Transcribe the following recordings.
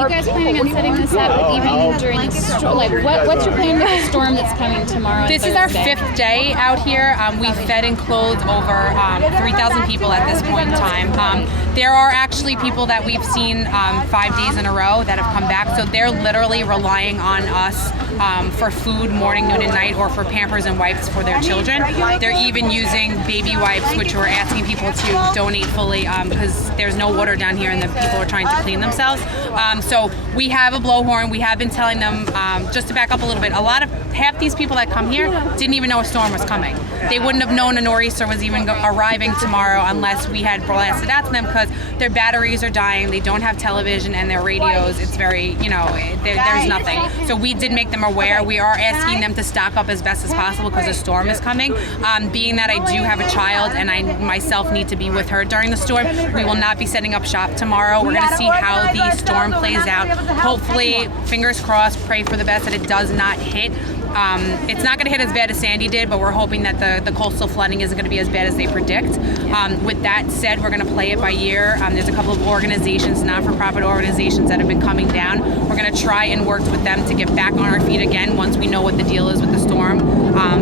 you guys planning on setting this up even during the storm? Like, what's your plan with the storm that's coming tomorrow? This is our 5th day out here. We've fed and clothed over 3,000 people at this point in time. There are actually people that we've seen 5 days in a row that have come back, so they're literally relying on us for food morning, noon, and night, or for Pampers and wipes for their children. They're even using baby wipes, which we're asking people to donate fully because there's no water down here and the people are trying to clean themselves. So we have a blowhorn. We have been telling them, just to back up a little bit, half these people that come here didn't even know a storm was coming. They wouldn't have known a nor'easter was even arriving tomorrow unless we had blasted out to them, because their batteries are dying, they don't have television, and their radios, it's very, there's nothing. So we did make them aware. We are asking them to stock up as best as possible because the storm is coming. Being that I do have a child and I myself need to be with her during the storm, we will not be setting up shop tomorrow. We're going to see how the storm plays out. Hopefully, fingers crossed, pray for the best that it does not hit. It's not going to hit as bad as Sandy did, but we're hoping that the coastal flooding isn't going to be as bad as they predict. With that said, we're going to play it by ear. There's a couple of organizations, not-for-profit organizations, that have been coming down. We're going to try and work with them to get back on our feet again once we know what the deal is with the storm,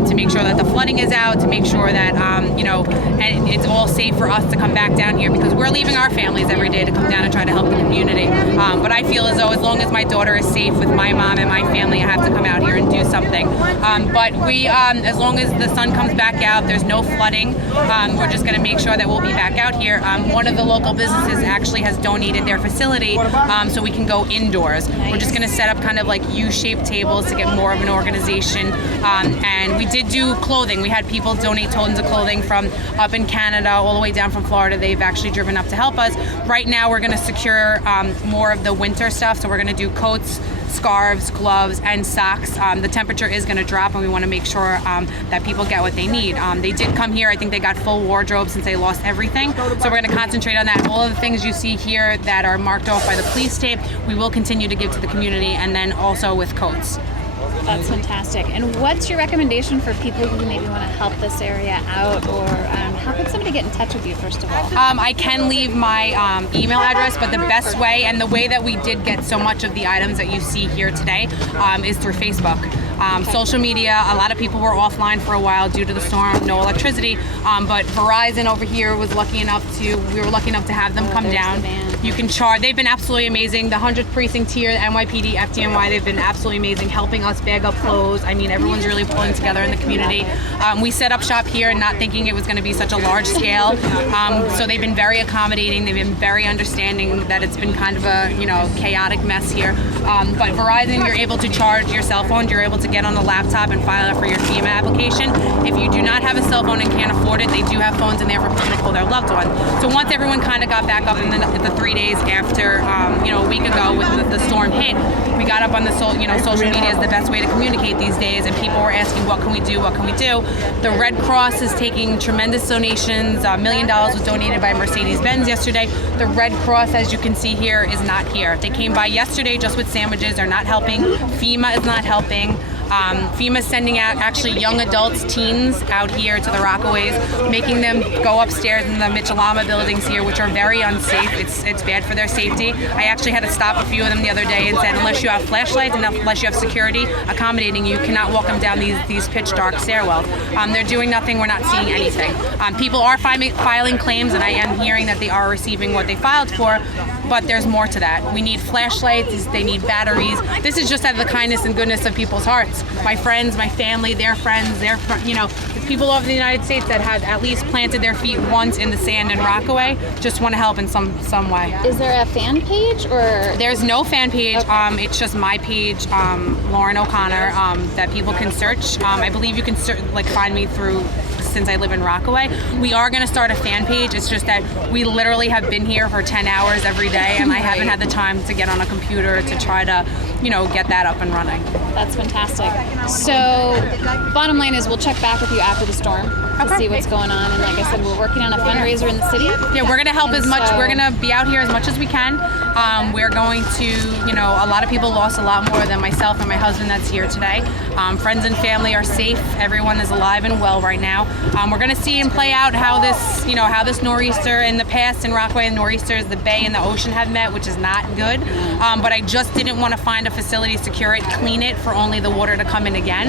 to make sure that the flooding is out, to make sure that, and it's all safe for us to come back down here, because we're leaving our families every day to come down and try to help the community. But I feel as though as long as my daughter is safe with my mom and my family, I have to come out here and do something. But we, as long as the sun comes back out, there's no flooding, we're just going to make sure that we'll be back out here. One of the local businesses actually has donated their facility so we can go indoors. We're just going to set up kind of like U-shaped tables to get more of an organization. And we did do clothing. We had people donate tons of clothing from up in Canada all the way down from Florida. They've actually driven up to help us. Right now we're going to secure more of the winter stuff. So we're going to do coats, scarves, gloves, and socks. The temperature is going to drop, and we want to make sure that people get what they need. They did come here. I think they got full wardrobe since they lost everything. So we're going to concentrate on that. All of the things you see here that are marked off by the police tape, we will continue to give to the community, and then also with coats. That's fantastic. And what's your recommendation for people who maybe want to help this area out, or how can somebody get in touch with you, first of all? I can leave my email address, but the best way, and the way that we did get so much of the items that you see here today, is through Facebook. Social media, a lot of people were offline for a while due to the storm, no electricity, but Verizon over here we were lucky enough to have them come down. You can charge, they've been absolutely amazing. The 100th precinct here, the NYPD, FDNY, they've been absolutely amazing, helping us bag up clothes. I mean, everyone's really pulling together in the community. We set up shop here not thinking it was going to be such a large scale, so they've been very accommodating, they've been very understanding that it's been kind of a chaotic mess here. But Verizon, you're able to charge your cell phone, you're able to get on the laptop and file it for your FEMA application. If you do not have a cell phone and can't afford it, they do have phones in there for people to call their loved one. So once everyone kind of got back up in the 3 days after, a week ago with the storm hit, we got up on the social media is the best way to communicate these days, and people were asking, what can we do, what can we do? The Red Cross is taking tremendous donations. $1 million was donated by Mercedes-Benz yesterday. The Red Cross, as you can see here, is not here. They came by yesterday just with sandwiches. They're not helping. FEMA is not helping. FEMA is sending out actually young adults, teens out here to the Rockaways, making them go upstairs in the Mitchell-Lama buildings here, which are very unsafe. It's bad for their safety. I actually had to stop a few of them the other day and said, unless you have flashlights and unless you have security accommodating you, cannot walk them down these pitch dark stairwells. They're doing nothing. We're not seeing anything. People are filing claims, and I am hearing that they are receiving what they filed for, but there's more to that. We need flashlights. They need batteries. This is just out of the kindness and goodness of people's hearts. My friends, my family, their friends, the people over the United States that have at least planted their feet once in the sand in Rockaway just want to help in some way. Is there a fan page, or? There's no fan page. Okay. It's just my page, Lauren O'Connor, that people can search. I believe you can find me through, since I live in Rockaway. We are going to start a fan page. It's just that we literally have been here for 10 hours every day, and I haven't had the time to get on a computer to try to, get that up and running. That's fantastic. So, bottom line is we'll check back with you after the storm to see what's going on. And like I said, we're working on a fundraiser in the city. Yeah, we're going to help as much. We're going to be out here as much as we can. We're going to, a lot of people lost a lot more than myself and my husband that's here today. Friends and family are safe. Everyone is alive and well right now. We're going to see and play out how this nor'easter in the past in Rockway and nor'easters, the bay and the ocean have met, which is not good. But I just didn't want to find a facility, secure it, clean it for only the water to come in again.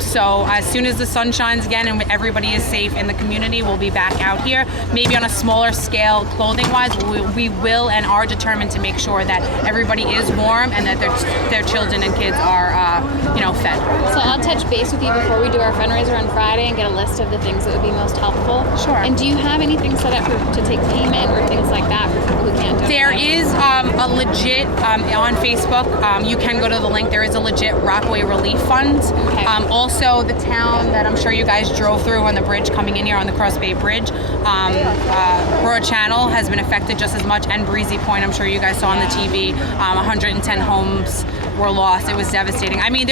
So as soon as the sun shines again and everybody is safe in the community, we'll be back out here, maybe on a smaller scale clothing-wise. We will and are determined to make sure that everybody is warm and that their children and kids are, fed. So I'll touch base with you before we do our fundraiser on Friday and get a list of the things that would be most helpful. Sure. And do you have anything set up to take payment or things like that for people who can't do it? There is a legit, on Facebook, you can go to the link, there is a legit Rockway Relief Fund. Okay. Also, the town that I'm sure you guys drove through on the bridge coming in here on the Cross Bay Bridge, Broad Channel has been affected just as much, and Breezy Point, I'm sure you guys saw on the TV, 110 homes were lost. It was devastating. I mean,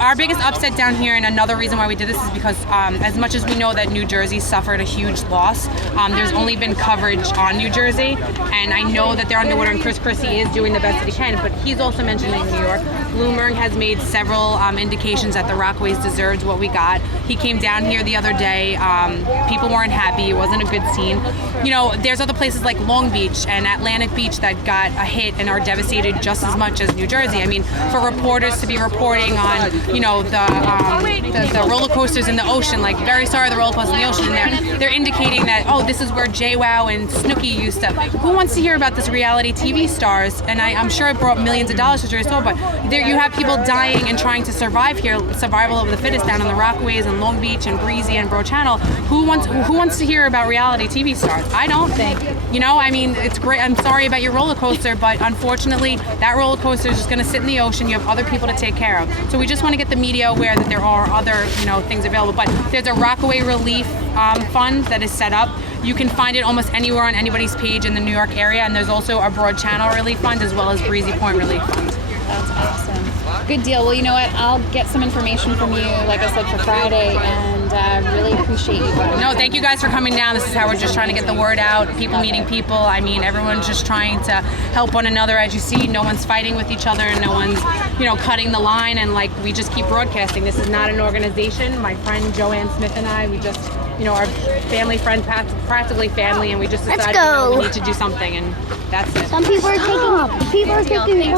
our biggest upset down here, and another reason why we did this is because as much as we know that New Jersey suffered a huge loss, there's only been coverage on New Jersey, and I know that they're underwater, and Chris Christie is doing the best that he can, but he's also mentioning New York. Bloomberg has made several indications that the Rockaways deserved what we got. He came down here the other day. People weren't happy. It wasn't a good scene. There's other places like Long Beach and Atlantic Beach that got a hit and are devastated just as much as New Jersey. I mean, for reporters to be reporting on, the roller coasters in the ocean, like, very sorry, the roller coasters in the ocean, and they're indicating that, oh, this is where JWoww and Snooki used to. Who wants to hear about this reality TV stars? And I'm sure it brought millions of dollars to Jersey, but there you have people dying and trying to survive here, survival of the fittest down on the Rockaways and Long Beach and Breezy and Broad Channel. Who wants to hear about reality TV stars? I don't think. I mean, it's great. I'm sorry about your roller coaster, but unfortunately, that roller coaster is just going to sit in the ocean. You have other people to take care of. So we just want to get the media aware that there are other, things available. But there's a Rockaway Relief Fund that is set up. You can find it almost anywhere on anybody's page in the New York area, and there's also a Broad Channel Relief Fund as well as Breezy Point Relief Fund. That's awesome. Good deal. Well, you know what? I'll get some information from you, like I said, for Friday, and really appreciate you going. No, thank you guys for coming down. This is how we're just trying to get the word out, people meeting people. I mean, everyone's just trying to help one another. As you see, no one's fighting with each other, no one's, cutting the line, and we just keep broadcasting. This is not an organization. My friend Joanne Smith and I, we just, our family friend, practically family, and we just decided we need to do something, and that's it. Some people are taking